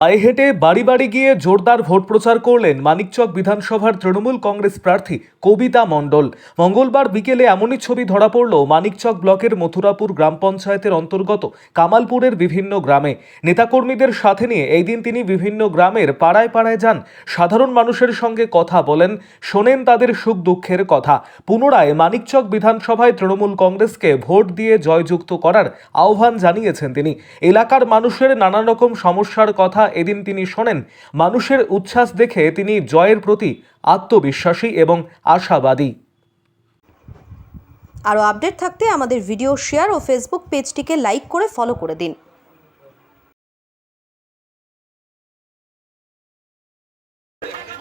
পায়ে হেঁটে বাড়ি বাড়ি গিয়ে জোরদার ভোট প্রচার করলেন মানিকচক বিধানসভার তৃণমূল কংগ্রেস প্রার্থী কবিতা মণ্ডল। মঙ্গলবার বিকেলে এমনই ছবি ধরা পড়ল মানিকচক ব্লকের মথুরাপুর গ্রাম পঞ্চায়েতের অন্তর্গত কামালপুরের বিভিন্ন গ্রামে। নেতাকর্মীদের সাথে নিয়ে এই দিন তিনি বিভিন্ন গ্রামের পাড়ায় পাড়ায় যান, সাধারণ মানুষের সঙ্গে কথা বলেন, শোনেন তাদের সুখ দুঃখের কথা। পুনরায় মানিকচক বিধানসভায় তৃণমূল কংগ্রেসকে ভোট দিয়ে জয়যুক্ত করার আহ্বান জানিয়েছেন তিনি। এলাকার মানুষের নানা রকম সমস্যার কথা এদিন তিনি শোনেন। মানুষের উচ্ছ্বাস দেখে তিনি জয়ের প্রতি আত্মবিশ্বাসী এবং আশাবাদী। আরও আপডেট থাকতে আমাদের ভিডিও শেয়ার ও ফেসবুক পেজটিকে লাইক করে ফলো করে দিন।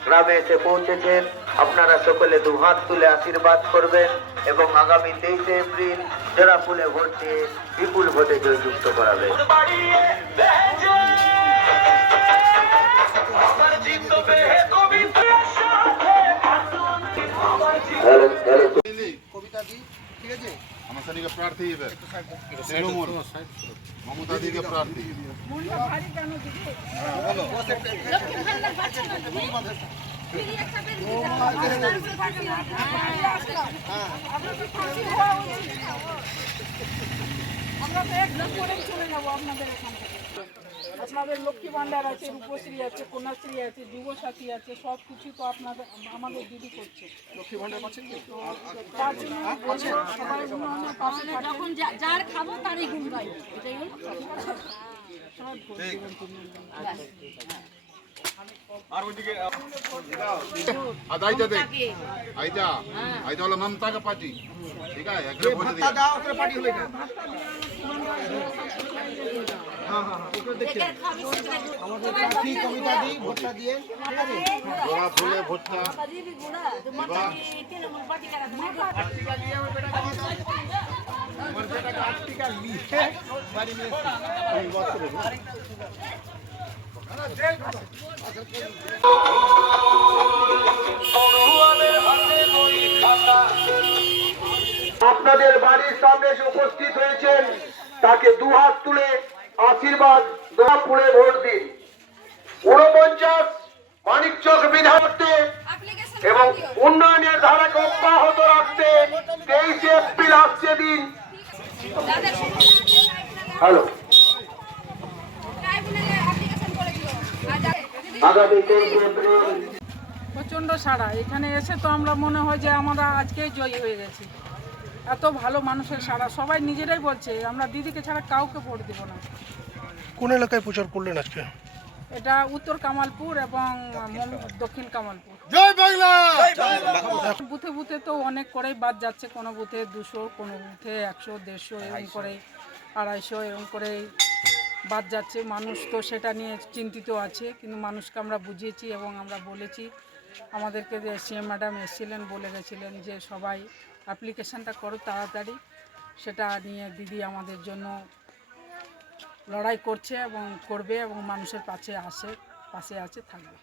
গ্রামে এসে পৌঁছেছেন, আপনারা সকলে দুহাত তুলে আশীর্বাদ করবেন এবং আগামী 23 এপ্রিল জোড়া ফুলে ভোট দিয়ে বিপুল ভোটে জয়যুক্ত করাবেন। কবিতা দি ঠিক আছে, আমার সাথে প্রার্থী এবার তৃণমূল মমতা দিকে প্রার্থী বলো। আপনাদের লক্ষ্মী ভান্ডার আছে, রূপশ্রী আছে, কন্যাশ্রী আছে, যুবসাথী আছে, সব কিছু তো আপনাদের আমাদের দিদি করছে। লক্ষ্মী ভান্ডার পাচ্ছেন কি? যখন যার খাবো তারই গুণ গাই, এটাই হলো আর ওইদিকে আদাইটা দেখ, আইটা আইটা হলো মমতা का पार्टी, ठीक है। अगले वोट दिया दाओ के पार्टी होले का। हां हां ओके देखिए আমাদের প্রার্থী কবিতা দি ভোটটা দিয়ে গোড়া ফুলে ভোটটা দিবি গোড়া তো মাথা তেল মুরবাটি করা আর্টিকা নিয়ে ওই বেটা আমার বেটা আর্টিকা নিয়ে বাড়ি নিয়ে এই বাত করে আপনাদের বাড়ির সামনে এসে উপস্থিত হয়েছেন, তাকে দুহাত তুলে আশীর্বাদ দোয়া পড়ে ভোট দিন। 49 মানিকচক বিধানসভাতে এবং উন্নয়নের ধারাকে অব্যাহত রাখতে 23 এপ্রিল আসছে দিন। হ্যালো, আগামী 23 এপ্রিল প্রচণ্ড সাড়া। এখানে এসে তো আমরা মনে হয় যে আমরা আজকেই জয়ী হয়ে গেছি। এত ভালো মানুষের সাড়া, সবাই নিজেরাই বলছে আমরা দিদিকে ছাড়া কাউকে ভোট দেব না। কোন এলাকায় প্রচার করলেন আজকে? এটা উত্তর কামালপুর এবং দক্ষিণ কামালপুর। জয় বাংলা। বুথে বুথে তো অনেক করেই বাদ যাচ্ছে, কোনো বুথে 200, কোনো বুথে 100, 150 এরকম করে 250 এরকম করে বাদ যাচ্ছে। মানুষ তো সেটা নিয়ে চিন্তিত আছে, কিন্তু মানুষকে আমরা বুঝিয়েছি এবং আমরা বলেছি। আমাদেরকে যে সিএম ম্যাডাম এসেছিলেন, বলে গেছিলেন যে সবাই অ্যাপ্লিকেশানটা করো তাড়াতাড়ি। সেটা নিয়ে দিদি আমাদের জন্য লড়াই করছে এবং করবে এবং মানুষের পাশে আছে, থাকবে।